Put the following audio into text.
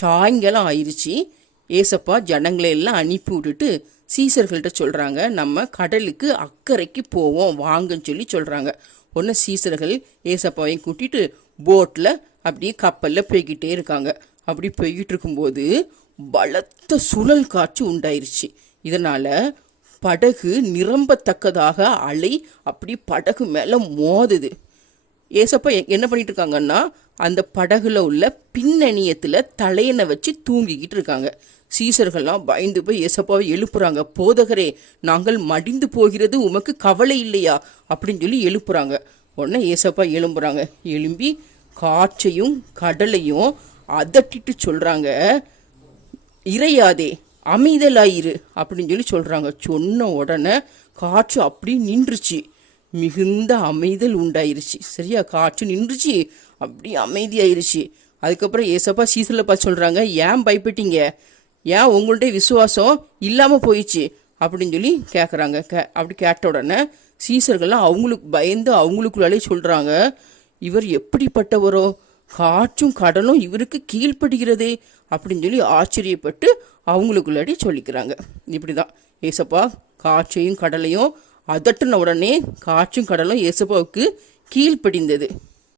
சாயங்காலம் ஆயிடுச்சு. ஏசப்பா ஜனங்களை எல்லாம் அனுப்பி விட்டுட்டு சீசர்கள்ட்ட சொல்கிறாங்க, நம்ம கடலுக்கு அக்கறைக்கு போவோம் வாங்கன்னு சொல்லி சொல்கிறாங்க. உடனே சீசர்கள் ஏசப்பாவையும் கூட்டிட்டு போட்டில் அப்படியே கப்பலில் போய்கிட்டே இருக்காங்க. அப்படி போய்கிட்டு இருக்கும்போது பலத்த சுழல் காற்று உண்டாயிருச்சு. இதனால் படகு நிரம்பத்தக்கதாக அலை அப்படி படகு மேலே மோதுது. ஏசப்பா என்ன பண்ணிட்டு இருக்காங்கன்னா, அந்த படகுல உள்ள பின்னணியத்தில் தலையணை வச்சு தூங்கிக்கிட்டு இருக்காங்க. சீசர்கள்லாம் பயந்து போய் ஏசப்பாவை எழுப்புறாங்க. போதகரே, நாங்கள் மடிந்து போகிறது உமக்கு கவலை இல்லையா அப்படின்னு சொல்லி எழுப்புறாங்க. உடனே ஏசப்பா எழும்புறாங்க. எழும்பி காற்றையும் கடலையும் அதட்டிட்டு சொல்றாங்க, இறையாதே, அமைதலாயிரு அப்படின்னு சொல்லி சொல்றாங்க. சொன்ன உடனே காற்று அப்படி நின்றுச்சு. மிகுந்த அமைதல் உண்டாயிருச்சு. சரியா, காற்று நின்றுச்சு, அப்படி அமைதியாயிருச்சு. அதுக்கப்புறம் ஏசப்பா சீசர்ல பார்த்து சொல்றாங்க, ஏன் பயப்பட்டீங்க, ஏன் உங்கள்ட்ட விசுவாசம் இல்லாம போயிடுச்சு அப்படின்னு சொல்லி கேட்குறாங்க. அப்படி கேட்ட உடனே சீசர்கள்லாம் அவங்களுக்கு பயந்து அவங்களுக்குள்ளாலே சொல்றாங்க, இவர் எப்படிப்பட்டவரோ, காற்றும் கடலும் இவருக்கு கீழ்ப்படுகிறதே அப்படின்னு சொல்லி ஆச்சரியப்பட்டு அவங்களுக்குள்ளாடி சொல்லிக்கிறாங்க. இப்படிதான் ஏசப்பா காற்றையும் கடலையும் அதட்டின உடனே காற்றும் கடலும் ஏசப்பாவுக்கு கீழ்ப்படிந்தது.